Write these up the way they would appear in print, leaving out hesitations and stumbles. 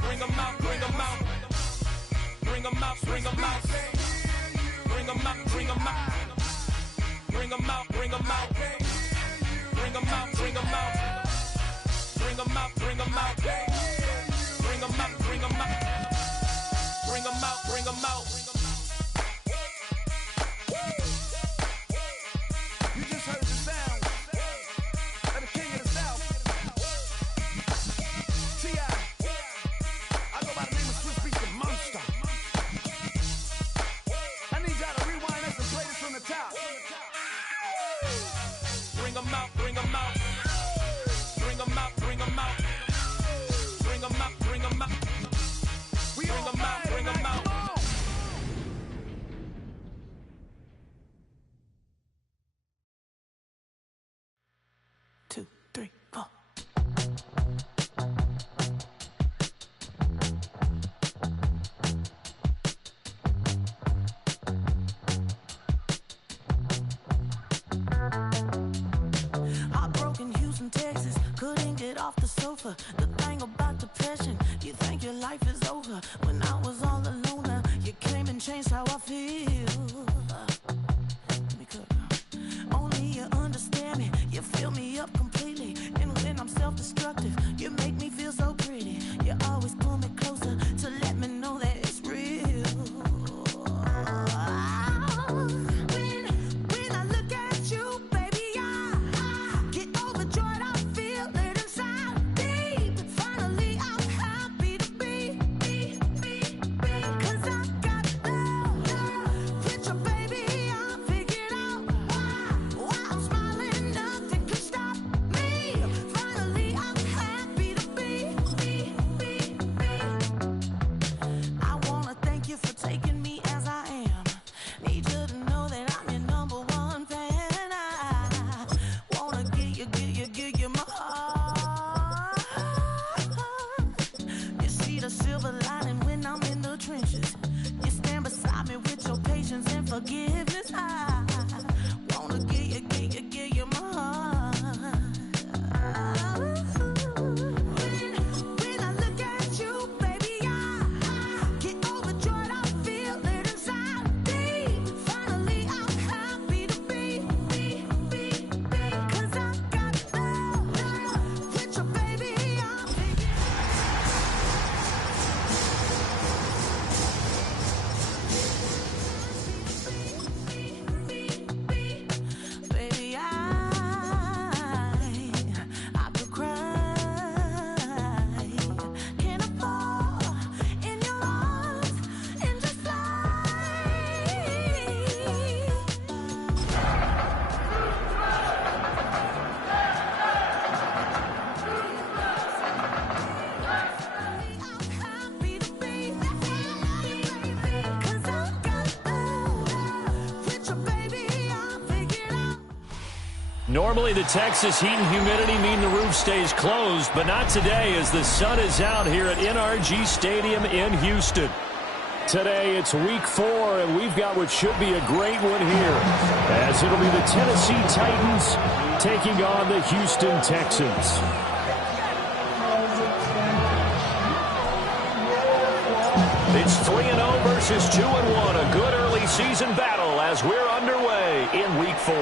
Bring 'em out, bring 'em out. Bring 'em out, bring 'em out. Bring 'em out, bring 'em out. Bring 'em out, bring 'em out. Bring 'em out, bring 'em out. Bring 'em out, bring 'em out. Bring 'em out, bring 'em out. Bring 'em out, bring 'em out. You just heard the sound of the king of the South. T.I. I go by the name of Swiss Beats the Monster. I need y'all to rewind this and play this from the top. Bring 'em out, bring 'em out. Bring 'em out, bring 'em out. Bring 'em out, bring 'em out. We Bring 'em out, bring 'em out. Two, three, four. Heartbroken Houston, Texas, couldn't get off the sofa. The thing about depression, you think your life is over. When I was all alone, you came and changed how I feel. Let me cook. Only you understand me, you fill me up completely. And when I'm self-destructive, you make me feel so pretty. You always pull me closer to let me know that it's real. When I look at you, baby, I get overjoyed. I feel it inside deep. Finally, I'm happy to be. 'Cause I got love with your baby. I figured out why I'm smiling. Nothing can stop me. Finally, I'm happy to be. I wanna thank you for taking me as I am. Need you to know that I'm your number one fan. I wanna give you my heart. You see the silver lining when I'm in the trenches. You stand beside me with your patience and forgiveness. I wanna give you my heart. When I look at you, baby, I get overjoyed. I feel it inside deep. Finally, I'm happy to be. 'Cause I got love with your baby. Baby, I could cry. Can I fall in your arms and just fly? I'm happy to be. 'Cause I got love with your baby. I figured out. Normally, the Texas heat and humidity mean the roof stays closed, but not today as the sun is out here at NRG Stadium in Houston. Today, it's week 4, and we've got what should be a great one here, as it'll be the Tennessee Titans taking on the Houston Texans. It's 3-0 versus 2-1, a good early season battle as we're underway in week 4.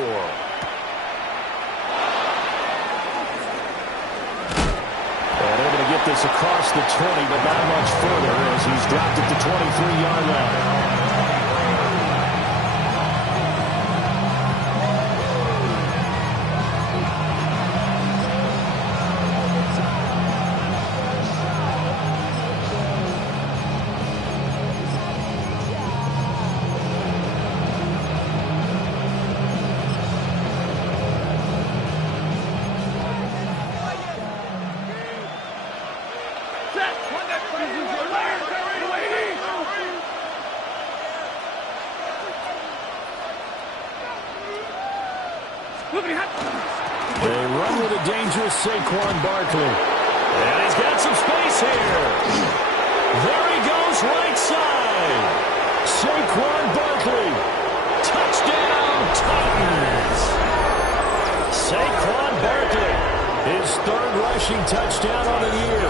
And they're going to get this across the 20, but not much further as he's dropped at the 23-yard line. They run with a dangerous Saquon Barkley. And he's got some space here. There he goes, right side. Saquon Barkley. Touchdown, Titans. rushing touchdown on the year.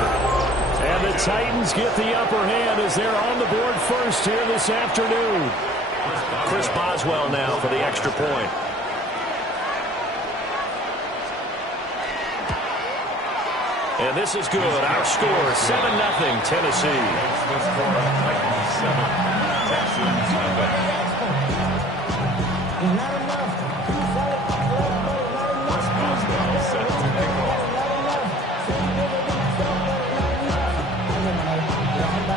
And the Titans get the upper hand as they're on the board first here this afternoon. Chris Boswell now for the extra point. And this is good. Our score, 7-0 Tennessee.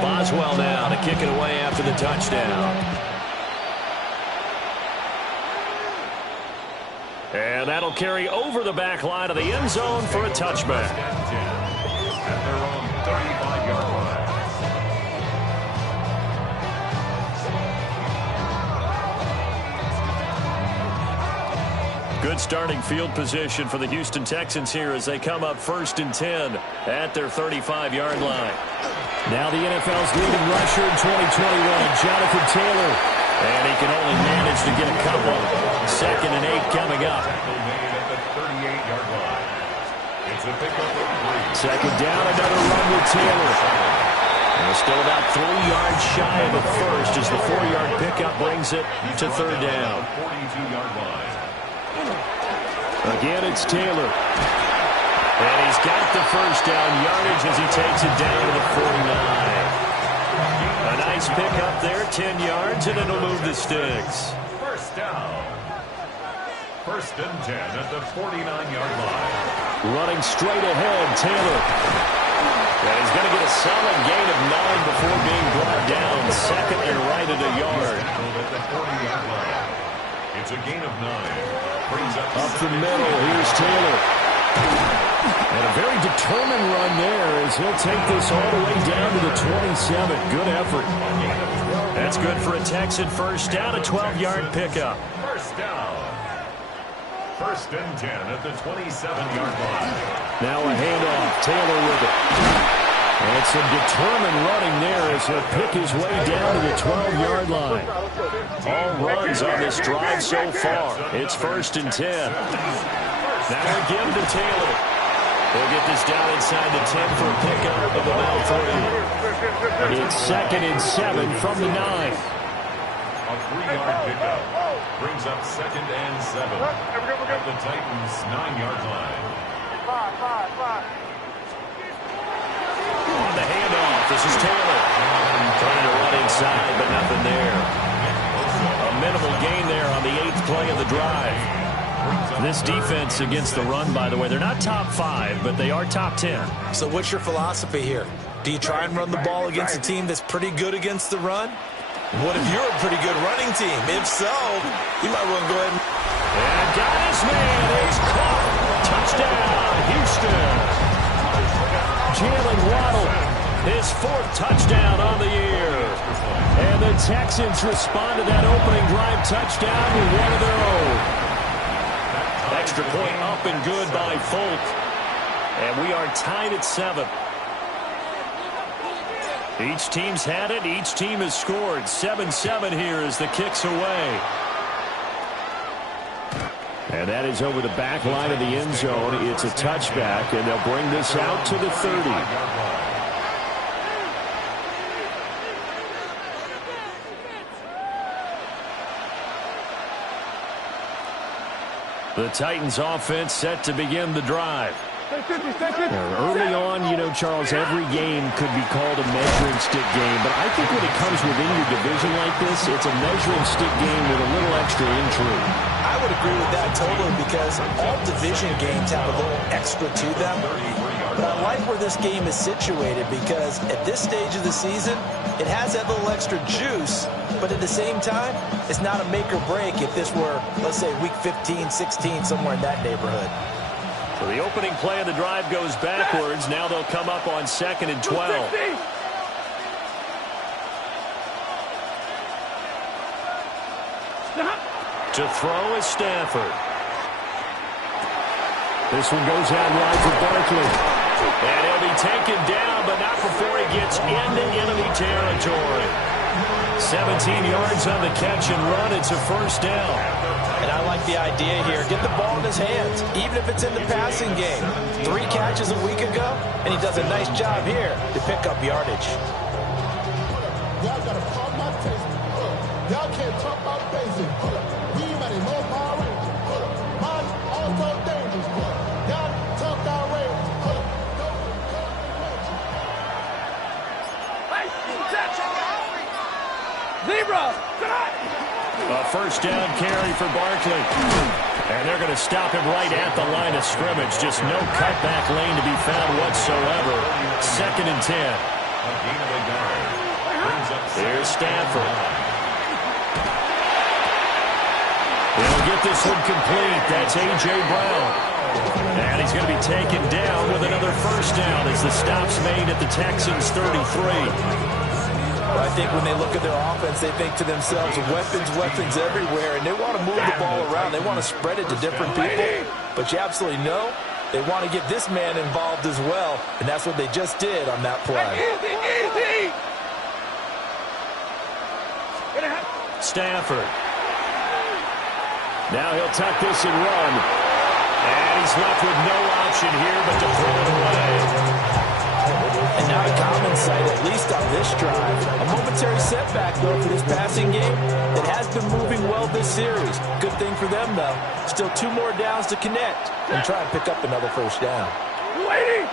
Boswell now to kick it away after the touchdown. And that'll carry over the back line of the end zone for a touchback. At their own 35-yard line. Good starting field position for the Houston Texans here as they come up 1st and 10 at their 35-yard line. Now the NFL's leading rusher in 2021, Jonathan Taylor. And he can only manage to get a couple. 2nd and 8 coming up. Second down, another run with Taylor. And still about 3 yards shy of a first as the 4-yard pickup brings it to 3rd down. Again, it's Taylor. And he's got the first down yardage as he takes it down to the 49. A nice pickup there, 10 yards, and it'll move the sticks. First down. 1st and 10 at the 49-yard line. Running straight ahead, Taylor. And he's going to get a solid gain of 9 before being brought down. 2nd and right at a yard. At the 40-yard line. It's a gain of 9. Brings up the middle, here's Taylor. And a very determined run there as he'll take this all the way down to the 27. Good effort. That's good for a Texan first down, a 12-yard pickup. First down. 1st and 10 at the 27-yard line. Now a handoff. Taylor with it. And some determined running there as he'll pick his way down to the 12-yard line. All runs on this drive so far. It's 1st and 10. Now again to Taylor. They'll get this down inside the 10 for a pickup of about 3. It's 2nd and 7 from the 9. A 3-yard pickup brings up 2nd and 7 at the Titans' 9-yard line. On the handoff, this is Taylor. Trying to run inside, but nothing there. A minimal gain there on the 8th play of the drive. This defense against the run, by the way, they're not top 5, but they are top 10. So what's your philosophy here? Do you try and run the ball against a team that's pretty good against the run? What if you're a pretty good running team? If so, you might want to go ahead and got his man. It's caught. Touchdown, Houston. Jalen Waddle, his 4th touchdown on the year. And the Texans respond to that opening drive touchdown with one of their own. Extra point up and good by Folk. And we are tied at 7. Each team's had it. Each team has scored. 7-7 here as the kick's away. And that is over the back line of the end zone. It's a touchback, and they'll bring this out to the 30. The Titans offense set to begin the drive. Early on, you know, Charles, every game could be called a measuring stick game, but I think when it comes within your division like this, it's a measuring stick game with a little extra intrigue. I would agree with that totally because all division games have a little extra to them. But I like where this game is situated because at this stage of the season, it has that little extra juice, but at the same time, it's not a make or break if this were, let's say, week 15, 16, somewhere in that neighborhood. So the opening play of the drive goes backwards. Now they'll come up on 2nd and 12. To throw is Stafford. This one goes out wide for Barkley. And he'll be taken down, but not before he gets into enemy territory. 17 yards on the catch and run. It's a first down. And I like the idea here. Get the ball in his hands, even if it's in the passing game. 3 catches a week ago, and he does a nice job here to pick up yardage. Y'all got to pump my taste. Y'all can't talk about basic. We ready, no Power Rangers. Man, also dangerous. Y'all talk outrageous. Zebra! A first down carry for Barkley. And they're going to stop him right at the line of scrimmage. Just no cutback lane to be found whatsoever. 2nd and 10. Here's Stafford. He'll get this one complete. That's A.J. Brown. And he's going to be taken down with another first down as the stop's made at the Texans' 33. Well, I think when they look at their offense, they think to themselves, weapons everywhere, and they want to move the ball around. They want to spread it to different people. But you absolutely know they want to get this man involved as well, and that's what they just did on that play. Stafford. Now he'll tuck this and run. And he's left with no option here but to throw it away. And now a common sight, at least on this drive. A momentary setback, though, for this passing game. It has been moving well this series. Good thing for them, though. Still 2 more downs to connect and try and pick up another first down. Waiting!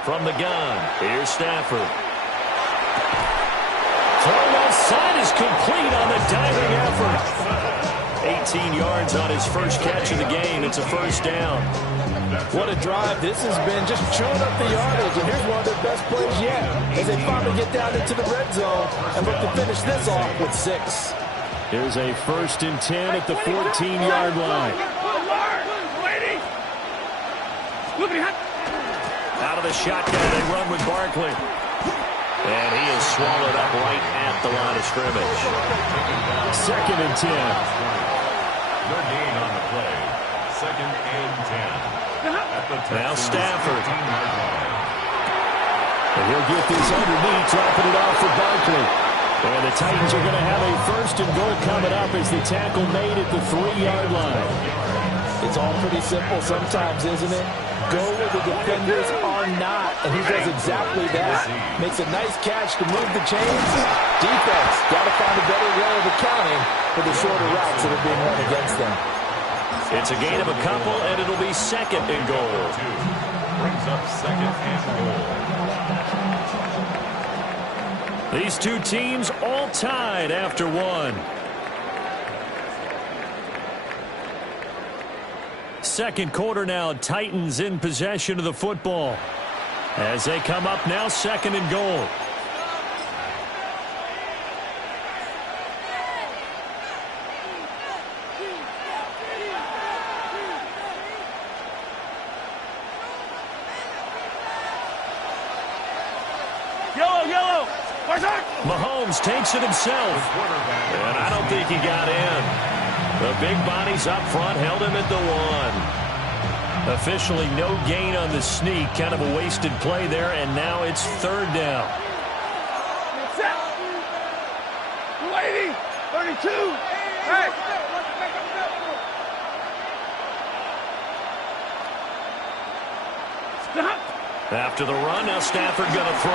From the gun, here's Stafford. Throw outside is complete on the diving effort. 18 yards on his first catch of the game. It's a first down. What a drive. This has been just chewing up the yardage, and here's one of their best plays yet as they finally get down into the red zone and look to finish this off with 6. Here's a 1st and 10 at the 14-yard line. Out of the shotgun, they run with Barkley. And he is swallowed up right at the line of scrimmage. 2nd and 10. Good gain on the play. 2nd and 10. Now Stafford. And he'll get this underneath, dropping it off for Barkley. And the Titans are going to have a 1st and goal coming up as the tackle made at the 3-yard line. It's all pretty simple sometimes, isn't it? Go where the defenders are not, and he does exactly that. Makes a nice catch to move the chains. Defense, got to find a better way of accounting for the shorter routes that are being run against them. It's a gain of a couple, and it'll be 2nd and goal. Brings up 2nd and goal. These 2 teams all tied after 1. Second quarter now, Titans in possession of the football. As they come up now, 2nd and goal. Yellow! Mahomes takes it himself. And I don't think he got in. The big bodies up front held him at the 1. Officially no gain on the sneak. Kind of a wasted play there, and now it's 3rd down. Waiting! 32! Hey! After the run, now Stafford going to throw.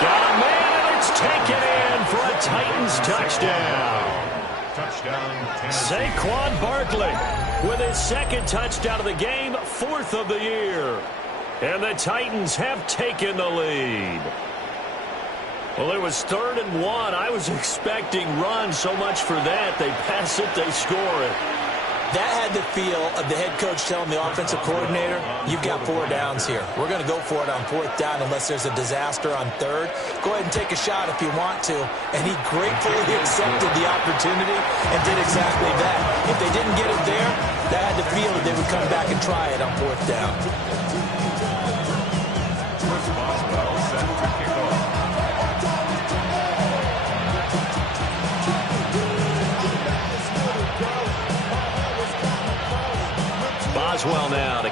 Got a man, and it's taken in for a Titans touchdown. Saquon Barkley with his 2nd touchdown of the game, 4th of the year. And the Titans have taken the lead. Well, it was 3rd and 1. I was expecting run, so much for that. They pass it, they score it. That had the feel of the head coach telling the offensive coordinator, you've got 4 downs here. We're going to go for it on 4th down unless there's a disaster on 3rd. Go ahead and take a shot if you want to. And he gratefully accepted the opportunity and did exactly that. If they didn't get it there, that had the feel that they would come back and try it on 4th down.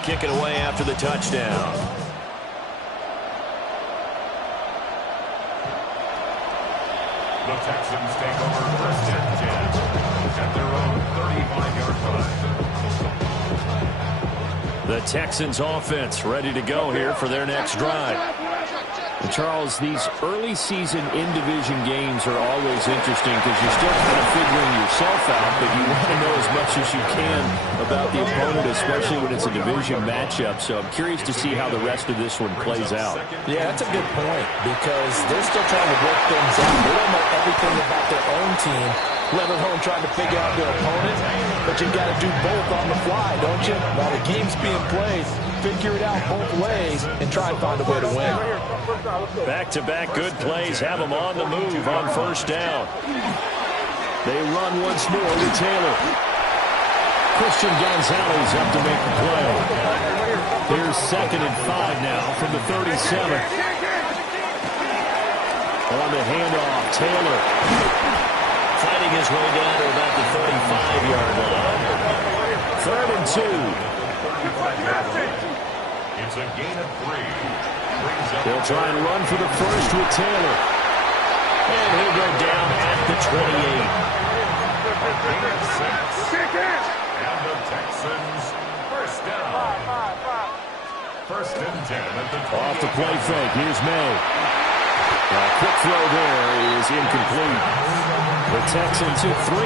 kick it away after the touchdown. The Texans take over first and 10 at their own 35-yard line. The Texans offense ready to go here for their next drive. And Charles, these early season in-division games are always interesting because you're still kind of figuring yourself out, but you want to know as much as you can about the opponent, especially when it's a division matchup. So I'm curious to see how the rest of this one plays out. Yeah, that's a good point because they're still trying to work things out. They don't know everything about their own team, let alone trying to figure out their opponent. But you've got to do both on the fly, don't you? While the game's being played, figure it out both ways and try and find a way to win. Back-to-back good plays have them on the move on first down. They run once more to Taylor. Christian Gonzalez up to make the play. Here's 2nd and 5 now from the 37. On the handoff, Taylor. Fighting his way down to about the 35-yard line. 3rd and 2. It's a gain of 3. They'll try and run for the first with Taylor. And he'll go down at the 28. And the Texans first down. 1st and 10 at the 20. Off the play fake. Here's May. A quick throw there is incomplete. The Texans hit 3-0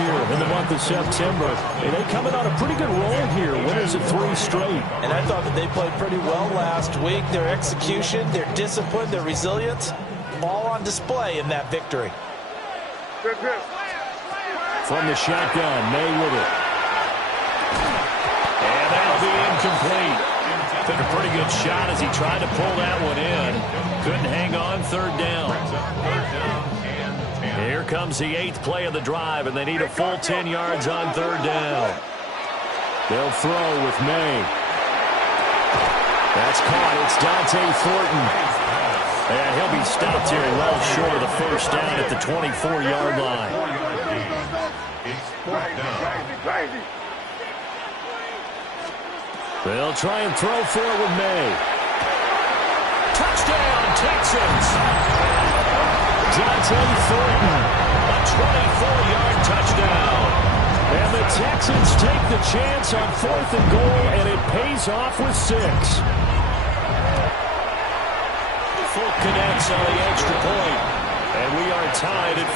here in the month of September. And they coming on a pretty good roll here. Winners of 3 straight. And I thought that they played pretty well last week. Their execution, their discipline, their resilience, all on display in that victory. From the shotgun, May with it. And that'll be incomplete. Took a pretty good shot as he tried to pull that one in. Couldn't hang on. 3rd down. Here comes the 8th play of the drive, and they need a full 10 yards on 3rd down. They'll throw with May. That's caught. It's Dante Thornton. And he'll be stopped here well short of the first down at the 24-yard line. They'll try and throw for it with May. Touchdown, Texans! Dante Thornton, a 24-yard touchdown. And the Texans take the chance on 4th and goal, and it pays off with 6. Fulk connects on the extra point, and we are tied at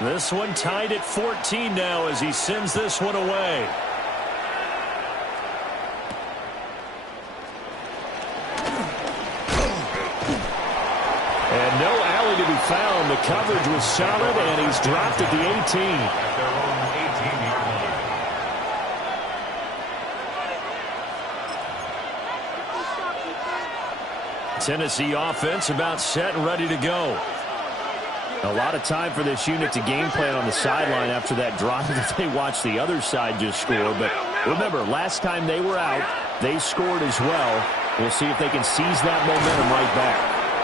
14. This one tied at 14 now as he sends this one away. And no alley to be found. The coverage was solid, and he's dropped at the 18. Tennessee offense about set and ready to go. A lot of time for this unit to game plan on the sideline after that drive that they watched the other side just score. But remember, last time they were out, they scored as well. We'll see if they can seize that momentum right back.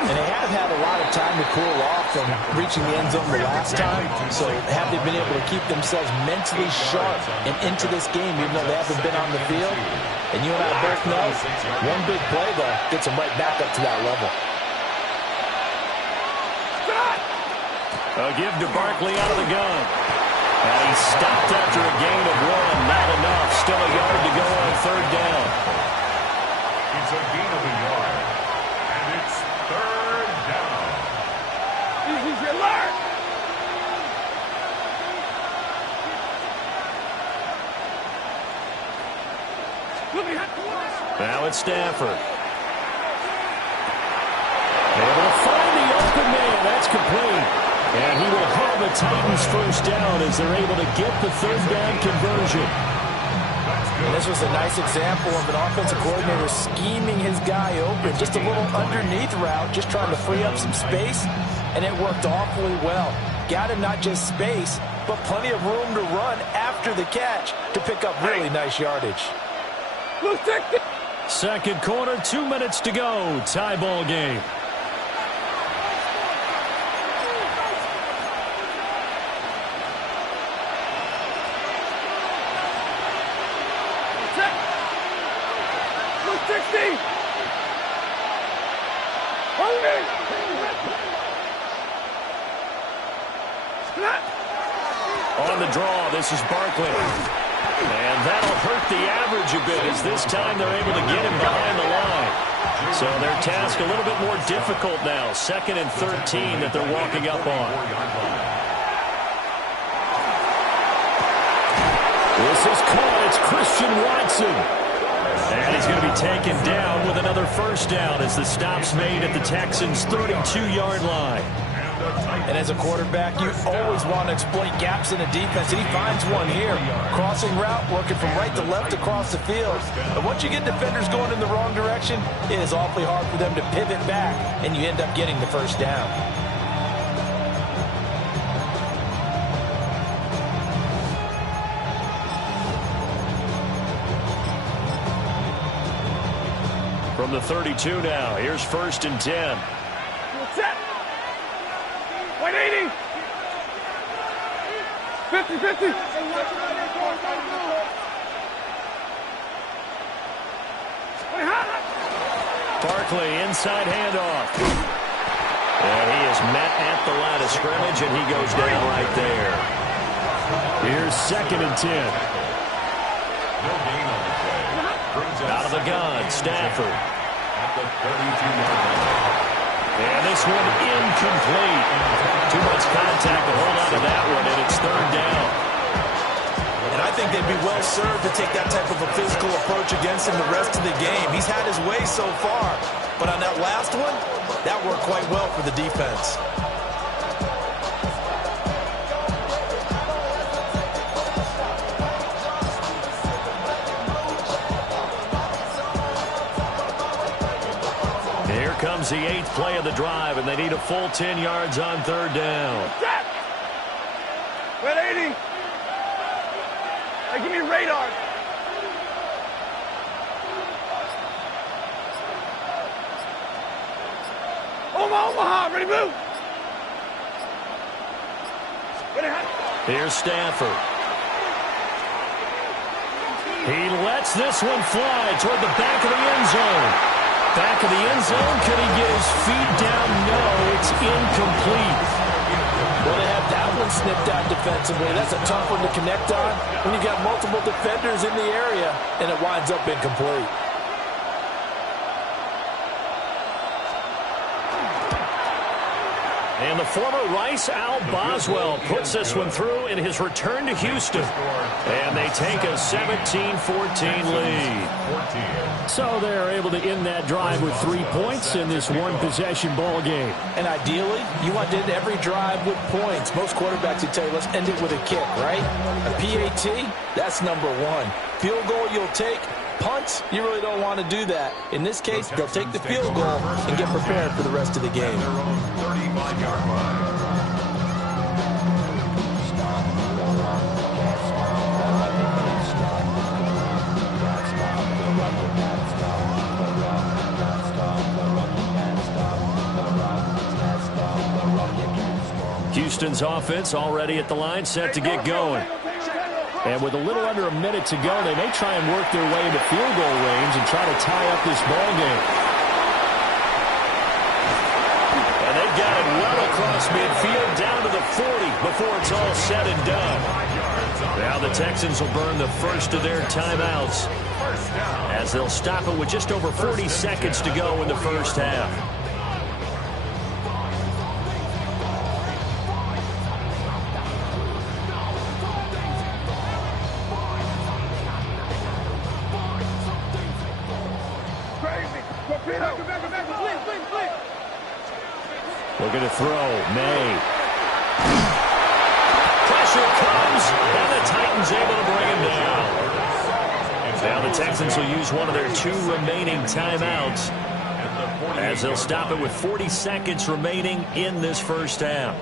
And they have had a lot of time to cool off from reaching the end zone the last time. So have they been able to keep themselves mentally sharp and into this game, even though they haven't been on the field? And you and I both know, one big play, though, gets them right back up to that level. A give to Barkley out of the gun. And he stopped after a gain of 1. Not enough. Still a yard to go on 3rd down. It's a gain of a yard. And it's 3rd down. Easy, alert! Now it's Stafford. Able to find the open man. That's complete. And he will have the Titans first down as they're able to get the 3rd down conversion. And this was a nice example of an offensive coordinator scheming his guy open. Just a little underneath route, just trying to free up some space. And it worked awfully well. Got him not just space, but plenty of room to run after the catch to pick up really nice yardage. 2nd quarter, 2 minutes to go. Tie ball game. 60. On the draw, this is Barkley. And that'll hurt the average a bit as this time they're able to get him behind the line. So their task a little bit more difficult now. 2nd and 13 that they're walking up on. This is caught. It's Christian Watson. And he's going to be taken down with another first down as the stop's made at the Texans' 32-yard line. And as a quarterback, you always want to exploit gaps in the defense, and he finds one here. Crossing route, working from right to left across the field. But once you get defenders going in the wrong direction, it is awfully hard for them to pivot back, and you end up getting the first down. From the 32 now, here's 1st and 10. Set. 180. 50-50. Barkley, inside handoff. And he is met at the line of scrimmage, and he goes down right there. Here's 2nd and 10. Out of the gun, Stafford. At the 32-yard line. And this one incomplete. Too much contact to hold on to that one, and it's 3rd down. And I think they'd be well served to take that type of a physical approach against him the rest of the game. He's had his way so far, but on that last one, that worked quite well for the defense. Here comes the 8th play of the drive, and they need a full 10 yards on 3rd down. 180. Hey, give me radar. Omaha, ready, move. Here's Stafford. He lets this one fly toward the back of the end zone. Back of the end zone. Could he get his feet down? No, it's incomplete. Well, they have that one snipped out defensively. That's a tough one to connect on when you've got multiple defenders in the area, and it winds up incomplete. And the former Rice Al Boswell puts this one through in his return to Houston. And they take a 17-14 lead. So they're able to end that drive with 3 points in this one-possession ball game. And ideally, you want to end every drive with points. Most quarterbacks would tell you, let's end it with a kick, right? A PAT, that's number 1. Field goal you'll take. Punts, you really don't want to do that. In this case, they'll take the field goal and get prepared for the rest of the game. Houston's offense already at the line, set to get going. And with a little under a minute to go, they may try and work their way into field goal range and try to tie up this ball game. And they've got it well across midfield down to the 40 before it's all said and done. Now the Texans will burn the first of their timeouts as they'll stop it with just over 40 seconds to go in the first half. Looking to throw. May. Pressure comes, and the Titans able to bring him down. Now the Texans will use one of their 2 remaining timeouts as they'll stop it with 40 seconds remaining in this first half.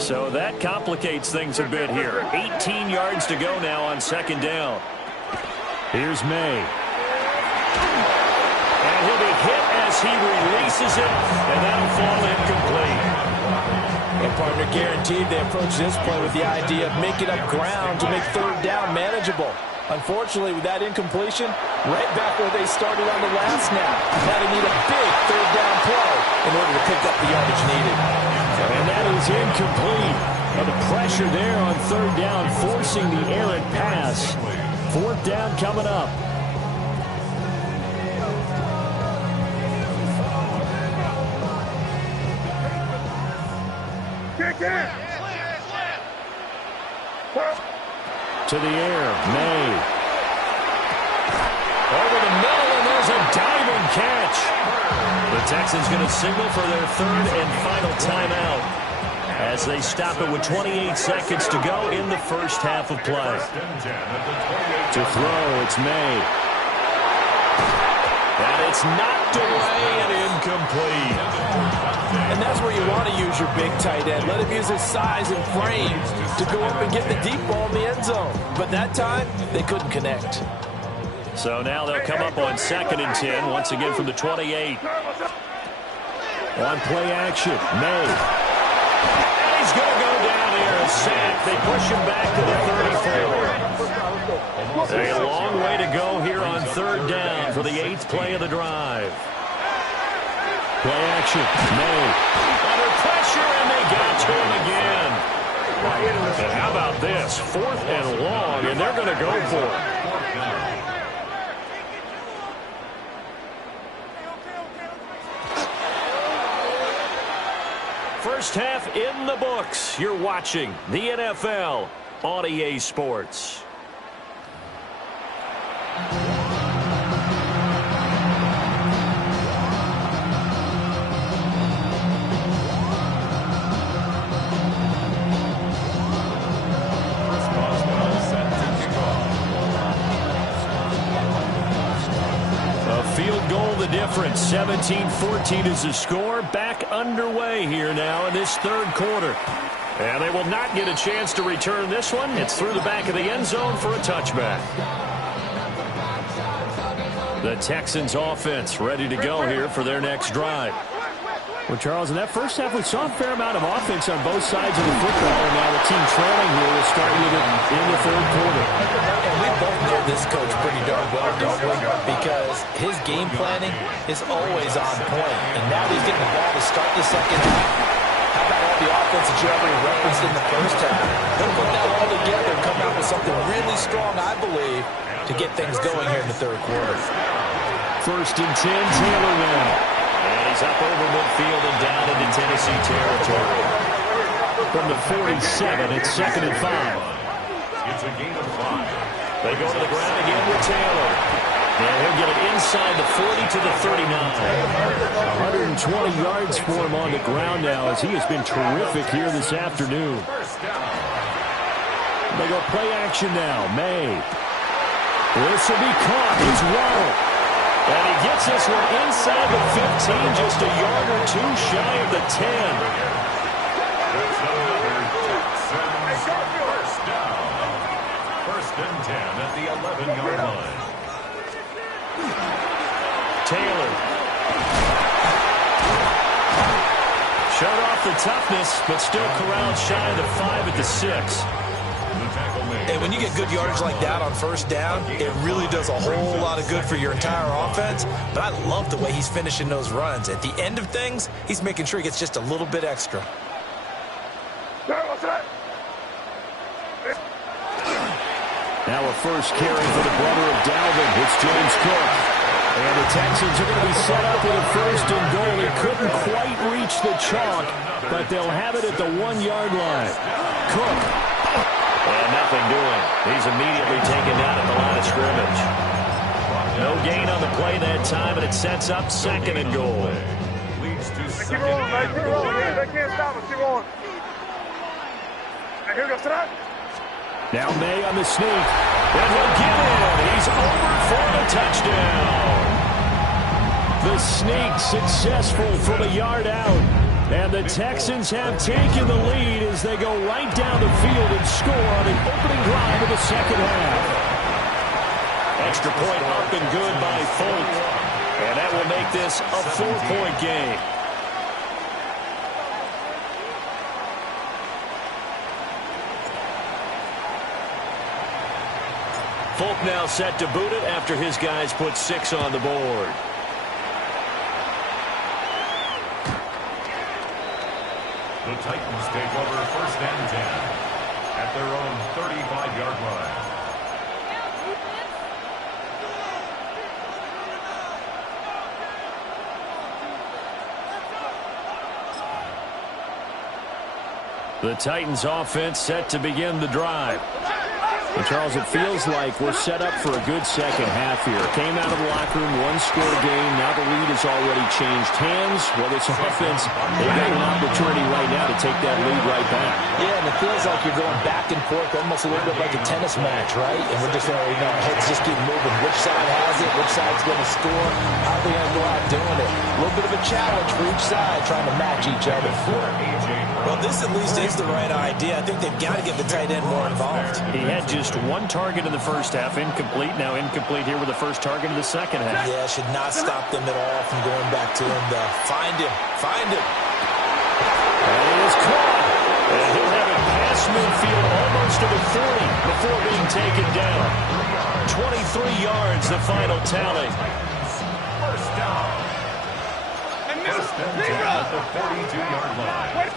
So that complicates things a bit here. 18 yards to go now on 2nd down. Here's May. And he'll be hit as he releases it, and that'll fall incomplete. And partner, guaranteed they approach this play with the idea of making up ground to make 3rd down manageable. Unfortunately, with that incompletion, right back where they started on the last snap. Now they need a big third down play in order to pick up the yardage needed. And that is incomplete. And the pressure there on third down, forcing the errant pass. Fourth down coming up. To the air, May. Over the middle, and there's a diving catch. The Texans going to signal for their third and final timeout as they stop it with 28 seconds to go in the first half of play. To throw, it's May. And it's knocked away and incomplete. And that's where you want to use your big tight end. Let him use his size and frame to go up and get the deep ball in the end zone. But that time, they couldn't connect. So now they'll come up on 2nd and 10, once again from the 28. On play action, May. And he's going to go down here, a sack. They push him back to the 34. A long way to go here on third down for the 8th play of the drive. Play action, May. Under pressure, and they got to him again. And how about this? 4th and long, and they're going to go for it. First half in the books. You're watching the NFL on EA Sports. Difference. 17-14 is the score. Back underway here now in this third quarter. And they will not get a chance to return this one. It's through the back of the end zone for a touchback. The Texans offense ready to go here for their next drive. Well, Charles, in that first half, we saw a fair amount of offense on both sides of the football, and now the team trailing here is starting with it in the third quarter. And we both know this coach pretty darn well, don't we? Because his game planning is always on point, and now he's getting the ball to start the second half. How about all the offense that you already referenced in the first half? They'll put that all together and come out with something really strong, I believe, to get things going here in the third quarter. 1st and 10, Taylor now. And he's up over midfield and down into Tennessee territory. From the 47, it's 2nd and 5. It's a gain of 5. They go to the ground again with Taylor. And he'll get it inside the 40 to the 39. 120 yards for him on the ground now as he has been terrific here this afternoon. They go play action now. May. This will be caught. It's Waddle. And he gets this one inside the 15, just a yard or two shy of the 10. It's another Texans first down. 1st and 10 at the 11-yard line. Taylor. Showed off the toughness, but still corralled shy of the 5 at the 6. And when you get good yardage like that on first down, it really does a whole lot of good for your entire offense. But I love the way he's finishing those runs. At the end of things, he's making sure he gets just a little bit extra. Now a first carry for the brother of Dalvin. It's James Cook. And the Texans are going to be set up with a 1st and goal. He couldn't quite reach the chalk, but they'll have it at the 1-yard line. Cook. And nothing doing. He's immediately taken down at the line of scrimmage. No gain on the play that time, and it sets up 2nd and goal. Leads to 2nd Keep rolling, man. Keep rolling. They can't stop us. Keep going. Here goes that. Now May on the sneak. And he'll get in. He's over for the touchdown. The sneak successful from a yard out. And the Texans have taken the lead as they go right down the field and score on an opening drive of the second half. Extra point up and good by Folk. And that will make this a 4-point game. Folk now set to boot it after his guys put 6 on the board. The Titans take over 1st and 10 at their own 35-yard line. The Titans offense set to begin the drive. And Charles, it feels like we're set up for a good second half here. Came out of the locker room, one-score game. Now the lead has already changed hands. Well, this offense, they've got an opportunity right now to take that lead right back. Yeah, and it feels like you're going back and forth, almost a little bit like a tennis match, right? And we're just our heads just keep moving. Which side has it? Which side's going to score? How are they going to go out doing it? A little bit of a challenge for each side, trying to match each other. Well, this at least is the right idea. I think they've got to get the tight end more involved. He had just one target in the first half, incomplete. Now incomplete here with the first target in the second half. Yeah, should not stop them at all from going back to him, though. Find him. Find him. And he is caught. And he'll have it past midfield almost to the 40 before being taken down. 23 yards, the final tally. First down. First and 10 at the 42-yard line.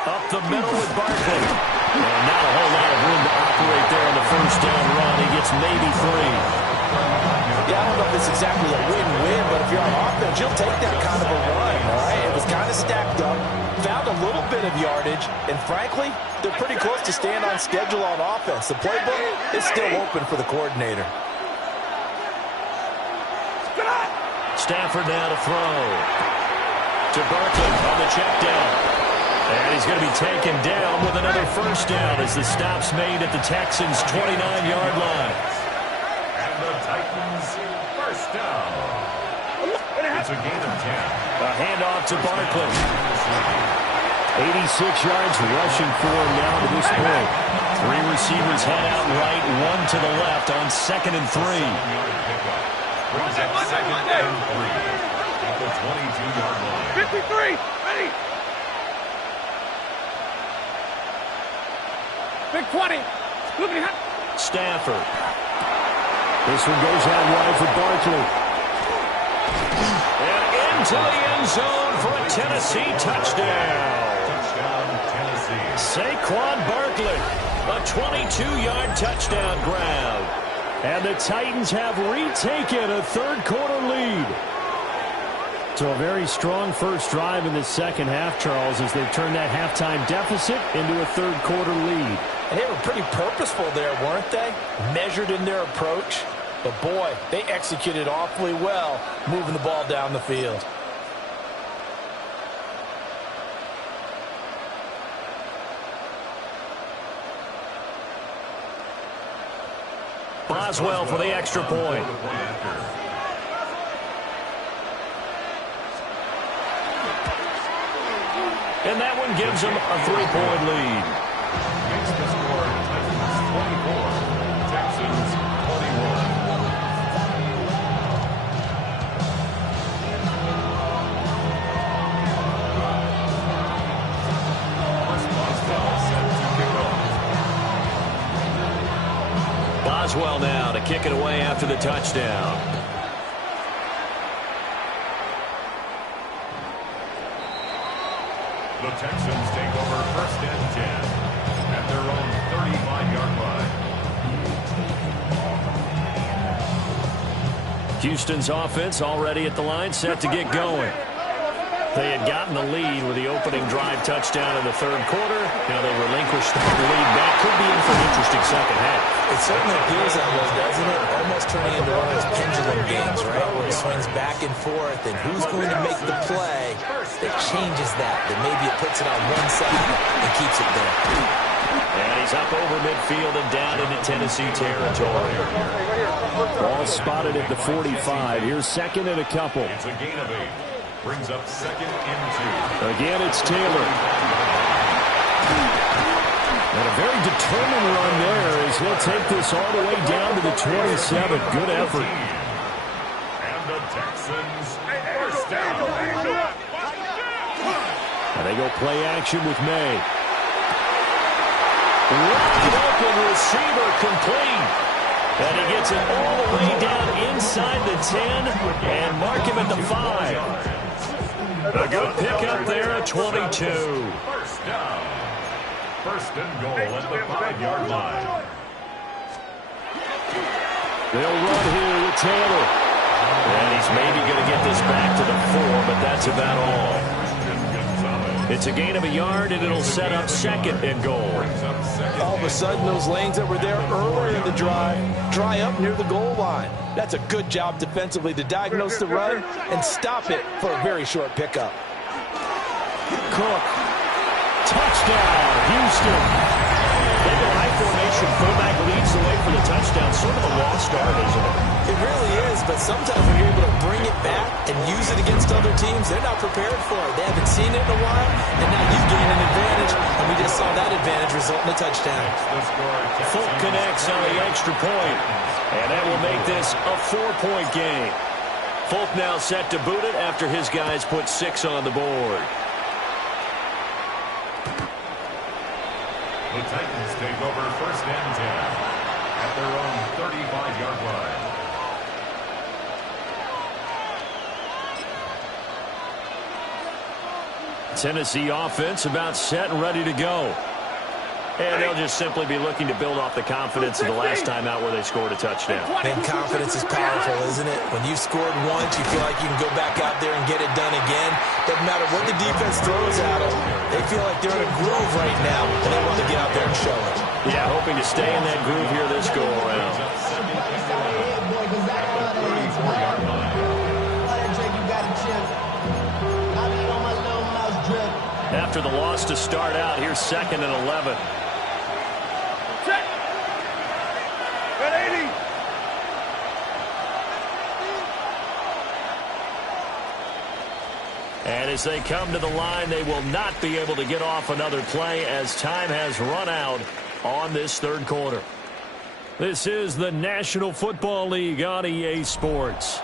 Up the middle with Barkley. And not a whole lot of room to operate there on the first down run. He gets maybe 3. Yeah, I don't know if it's exactly a win-win, but if you're on offense, you'll take that kind of a run, all right? It was kind of stacked up, found a little bit of yardage, and frankly, they're pretty close to staying on schedule on offense. The playbook is still open for the coordinator. Stafford now to throw. To Barkley on the check down. And he's going to be taken down with another first down as the stop's made at the Texans' 29-yard line. And the Titans first down. It's a gain of 10. A handoff to Barkley. 86 yards rushing for him now to this point. 3 receivers head out right, 1 to the left on 2nd and 3. Brings up 2nd and 3 at the 22-yard line. 53. Ready. Big 20. Stafford. This one goes out wide for Barkley. And into the end zone for a Tennessee touchdown. Touchdown, Tennessee. Saquon Barkley. A 22-yard touchdown grab. And the Titans have retaken a third-quarter lead. So a very strong first drive in the second half, Charles, as they've turned that halftime deficit into a third-quarter lead. And they were pretty purposeful there, weren't they? Measured in their approach. But, boy, they executed awfully well moving the ball down the field. Boswell for the extra point. And that one gives them a 3-point lead. Makes the score Titans 24, Texans 21. Boswell now to kick it away after the touchdown. The Texans take over 1st and 10 at their own 35-yard line. Houston's offense already at the line, set to get going. They had gotten the lead with the opening drive touchdown in the third quarter. Now they relinquished the lead. That could be in for an interesting second half. It certainly appears that way, doesn't it? Almost turning into one of those pendulum games, right? Where it swings back and forth, and who's going to make the play that changes that? That maybe it puts it on one side and keeps it there. And he's up over midfield and down into Tennessee territory. Ball spotted at the 45. Here's 2nd and a couple. It's a gain of 8. Brings up 2nd and 2. Again, it's Taylor. And a very determined run there as he'll take this all the way down to the 27. Good effort. And the Texans first down. And they go play action with May. Wide open receiver complete. And he gets it all the way down inside the 10 and mark him at the 5. A good pickup there at 22. First down. First and goal at the 5-yard line. They'll run here with Taylor. And he's maybe going to get this back to the 4, but that's about all. It's a gain of a yard, and it'll set up second and goal. All of a sudden, those lanes that were there earlier in the drive dry up near the goal line. That's a good job defensively to diagnose the run and stop it for a very short pickup. Cook. Touchdown, Houston. They go high formation. Fullback leads the way for the touchdown. Sort of a lost art, isn't it? It really is, but sometimes when you're able to bring it back and use it against other teams, they're not prepared for it. They haven't seen it in a while, and now you gain an advantage, and we just saw that advantage result in a touchdown. Folk connects on the extra point, and that will make this a 4-point game. Folk now set to boot it after his guys put 6 on the board. The Titans take over first and 10 at their own 35-yard line. Tennessee offense about set and ready to go. And they'll just simply be looking to build off the confidence of the last time out where they scored a touchdown. And confidence is powerful, isn't it? When you've scored once, you feel like you can go back out there and get it done again. Doesn't matter what the defense throws at them. They feel like they're in a groove right now, and they want to get out there and show it. Yeah, hoping to stay in that groove here this go-around. After the loss to start out, here's 2nd and 11. Check. Red 80. And as they come to the line, they will not be able to get off another play as time has run out on this third quarter. This is the National Football League on EA Sports.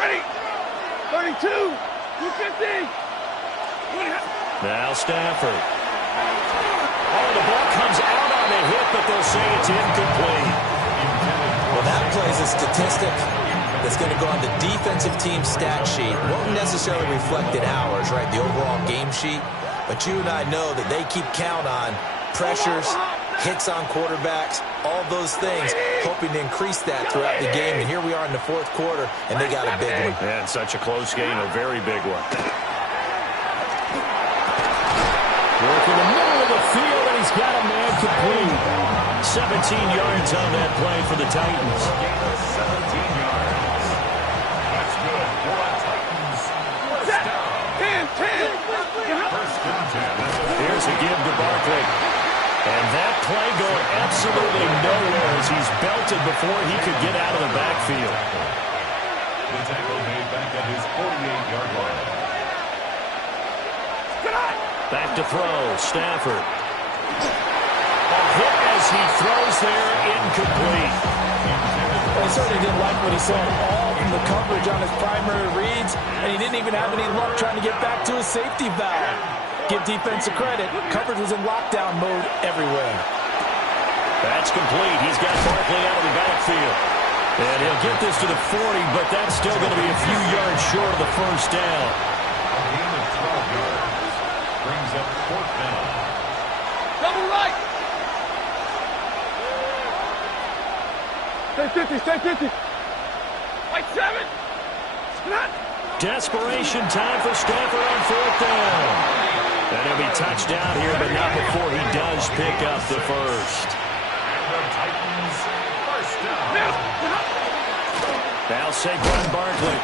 Ready. 32. 250. Now Stafford. Oh, the ball comes out on the hit, but they'll say it's incomplete. Well, that plays a statistic that's going to go on the defensive team stat sheet. Won't necessarily reflect in ours, right, the overall game sheet. But you and I know that they keep count on pressures, hits on quarterbacks, all those things, hoping to increase that throughout the game. And here we are in the fourth quarter, and they got a big one. And such a close game, a very big one. Work in the middle of the field, and he's got a man complete. 17 yards on that play for the Titans. 17 yards. That's good for the Titans. First down. 10. First and 10. Here's a give to Barkley. And that play going absolutely nowhere as he's belted before he could get out of the backfield. The tackle made back at his 48-yard line. Back to throw, Stafford. A hit as he throws there, incomplete. Well, he certainly didn't like what he saw all from the coverage on his primary reads, and he didn't even have any luck trying to get back to his safety valve. Give defensive credit. Coverage was in lockdown mode everywhere. That's complete. He's got Barkley out of the backfield. And he'll get this to the 40, but that's still going to be a few yards short of the first down. A gain of 12 yards. Brings up fourth down. Double right. Stay 50. White 7. Desperation time for Stafford on fourth down. And he'll be touched down here, but not before he does pick up the first. And the Titans first down. Now Saquon Barkley.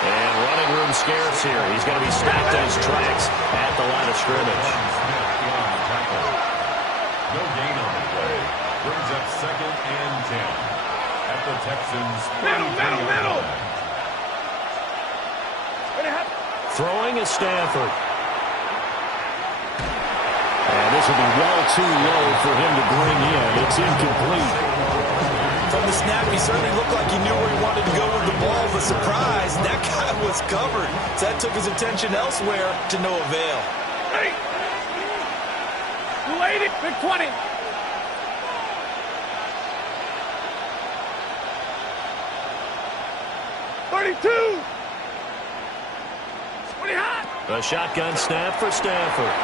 And running room scarce here. He's going to be stopped in his tracks at the line of scrimmage. No gain on the play. Brings up second and 10. At the Texans' middle. Throwing is Stafford. And this will be well too low for him to bring in. It's incomplete. From the snap, he certainly looked like he knew where he wanted to go with the ball, but surprise, that guy was covered. So that took his attention elsewhere to no avail. Ready? 280, big 20. 32. 20 hot. A shotgun snap for Stafford.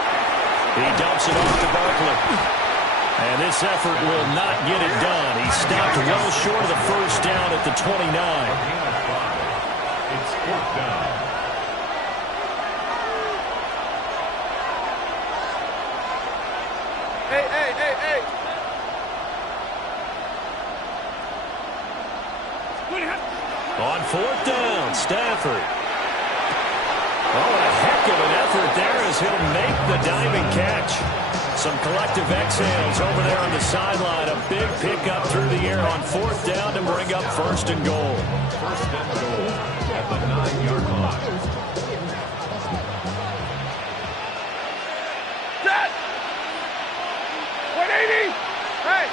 He dumps it off to Barkley. And this effort will not get it done. He stopped well short of the first down at the 29. It's fourth down. Hey. On fourth down, Stafford. Oh, a heck of an effort there as he'll make the diving catch. Some collective exhales over there on the sideline. A big pickup through the air on fourth down to bring up first and goal. First and goal at the 9-yard line. Set. 180. Hey.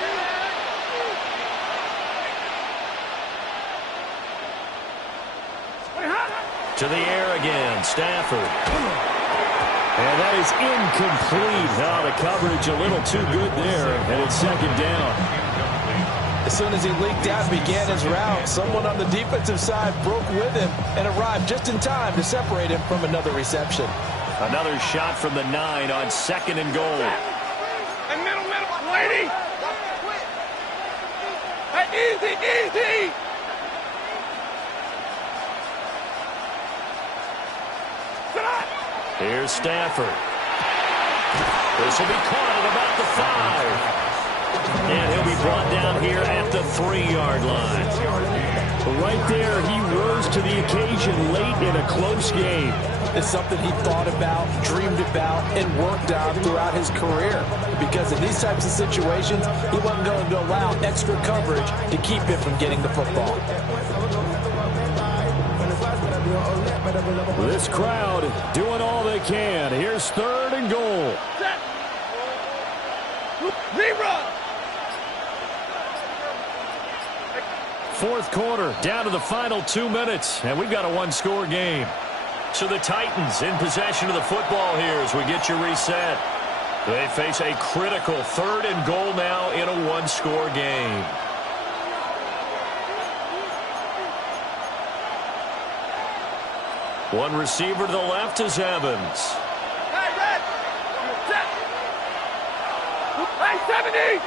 To the air again, Stafford. And that is incomplete. Oh, the coverage a little too good there, and it's second down. As soon as he leaked out and began his route, someone on the defensive side broke with him and arrived just in time to separate him from another reception. Another shot from the 9 on second and goal. And middle, lady. Hey, easy. Here's Stafford. This will be caught at about the 5. And he'll be brought down here at the 3-yard line. Right there, he rose to the occasion late in a close game. It's something he thought about, dreamed about, and worked on throughout his career. Because in these types of situations, he wasn't going to allow extra coverage to keep him from getting the football. This crowd doing all they can. Here's third and goal. Set. Zero. Fourth quarter, down to the final 2 minutes, and we've got a one-score game. So the Titans in possession of the football here as we get you reset. They face a critical third and goal now in a one-score game. One receiver to the left is Evans. Hey, red. Set. Hey, 70.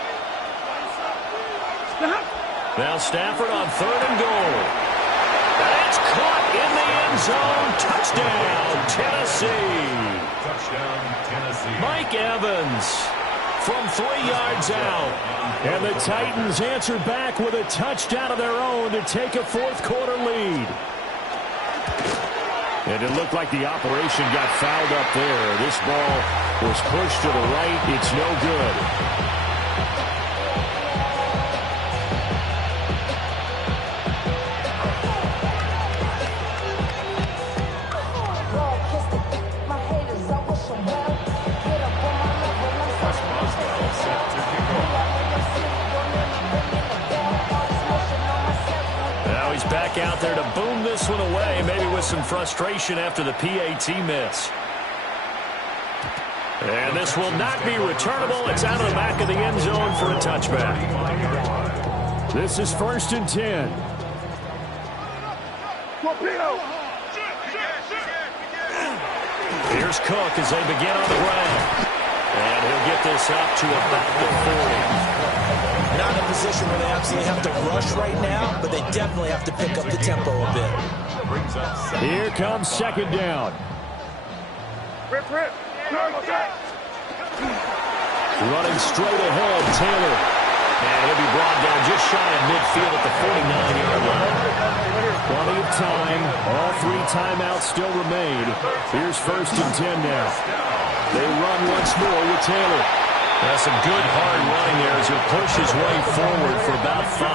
Now Stafford on third and goal. And it's caught in the end zone. Touchdown, Tennessee. Touchdown, Tennessee. Mike Evans from 3 yards out. And the Titans answer back with a touchdown of their own to take a fourth quarter lead. And it looked like the operation got fouled up there. This ball was pushed to the right. It's no good. Back out there to boom this one away, maybe with some frustration after the PAT miss. And this will not be returnable. It's out of the back of the end zone for a touchback. This is 1st and 10. Here's Cook as they begin on the ground. And he'll get this up to about the 40. Not in a position where they absolutely have to rush right now, but they definitely have to pick up the tempo a bit. Here comes second down. Rip. Running straight ahead, Taylor. And he'll be brought down just shy of midfield at the 49-yard line. Plenty of time. All 3 timeouts still remain. Here's 1st and 10 now. They run once more with Taylor. That's some good hard running there as he'll push his way forward for about 5.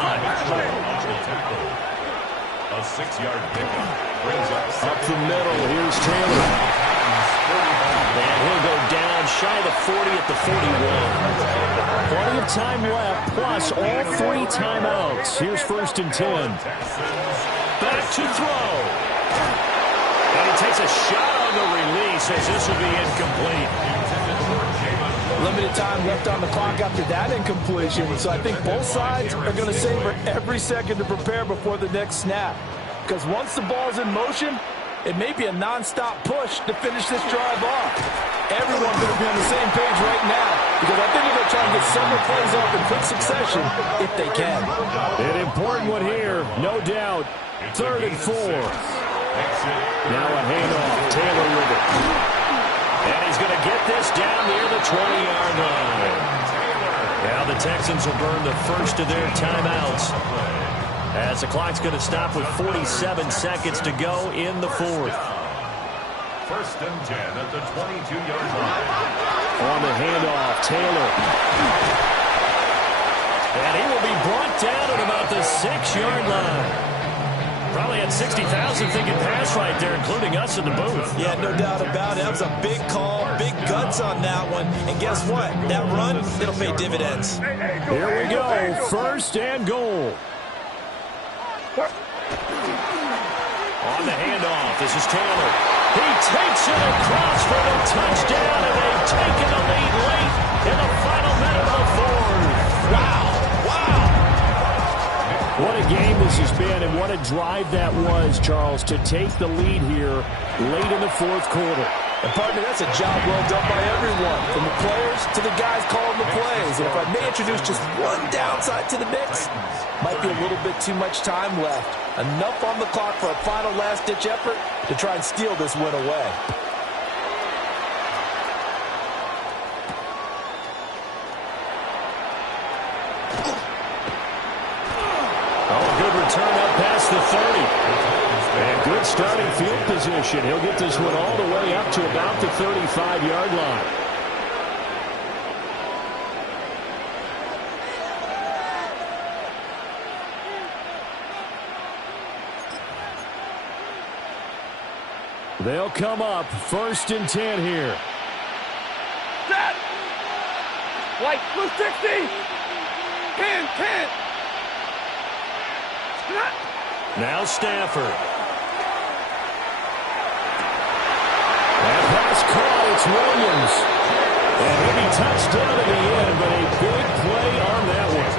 A 6-yard pickup brings up the middle. Here's Taylor. And he'll go down shy of the 40 at the 41. Plenty of time left, plus all 3 timeouts. Here's 1st and 10. Back to throw. And he takes a shot on the release as this will be incomplete. Limited time left on the clock after that incompletion, so I think both sides are going to savor every second to prepare before the next snap. Because once the ball's in motion, it may be a non-stop push to finish this drive off. Everyone better be on the same page right now, because I think they're going to try and get several plays off in quick succession if they can. An important one here, no doubt. 3rd and 4. Now a handoff. Taylor with it. And he's going to get this down near the 20-yard line. Now the Texans will burn the first of their timeouts, as the clock's going to stop with 47 seconds to go in the 4th. 1st and 10 at the 22-yard line. On the handoff, Taylor. And he will be brought down at about the 6-yard line. Probably had 60,000 thinking pass right there, including us in the booth. Yeah, no doubt about it. That was a big call, big guts on that one. And guess what? That run, it'll pay dividends. Here we go. 1st and goal. On the handoff, this is Taylor. He takes it across for the touchdown, and they've taken the lead late in the final minute of the 4th. Wow. What a game this has been, and what a drive that was, Charles, to take the lead here late in the 4th quarter. And, partner, that's a job well done by everyone, from the players to the guys calling the plays. And if I may introduce just one downside to the mix, might be a little bit too much time left. Enough on the clock for a final last-ditch effort to try and steal this win away. Turn up past the 30. And good starting field position. He'll get this one all the way up to about the 35-yard line. They'll come up 1st and 10 here. Set. White, blue 60. 10. Now Stafford. That pass caught. It's Williams. And maybe touchdown at the end, but a big play on that one.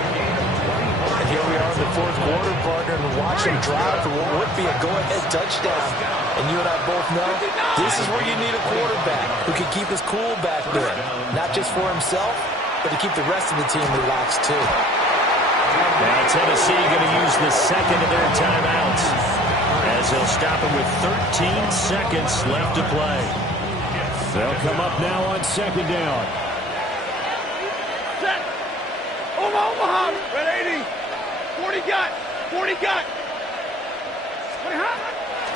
And here we are in the 4th quarter, partner, and watch him drive for what would be a go-ahead touchdown. And you and I both know this is where you need a quarterback who can keep his cool back there. Not just for himself, but to keep the rest of the team relaxed too. Now Tennessee going to use the 2nd of their timeouts, as they'll stop it with 13 seconds left to play. They'll come up now on 2nd down. Set. Omaha. Red 80. 40 got. 20 hot.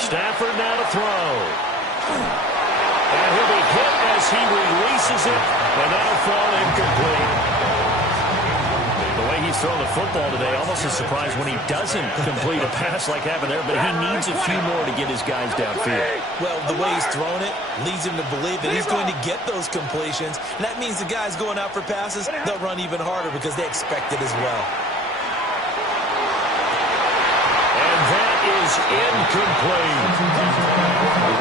Stafford now to throw. And he'll be hit as he releases it, and that'll fall incomplete. The way he's throwing the football today, almost a surprise when he doesn't complete a pass like happened there, but he needs a few more to get his guys downfield. Well, the way he's thrown it leads him to believe that he's going to get those completions, and that means the guys going out for passes, they'll run even harder because they expect it as well. And that is incomplete.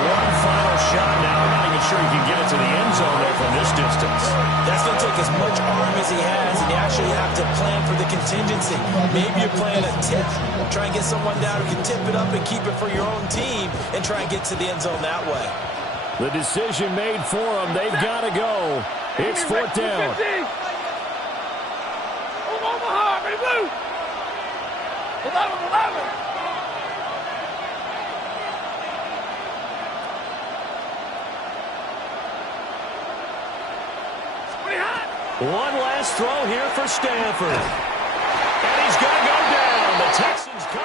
One final shot now. I'm not even sure he can get it to the end zone there from this distance. That's going to take as much arm as he has, and you actually have to plan for the contingency. Maybe you're playing a tip. Try and get someone down who can tip it up and keep it for your own team and try and get to the end zone that way. The decision made for them. They've got to go. It's 4th down. Omaha, ready, blue. 11. One last throw here for Stanford. And he's going to go down. The Texans come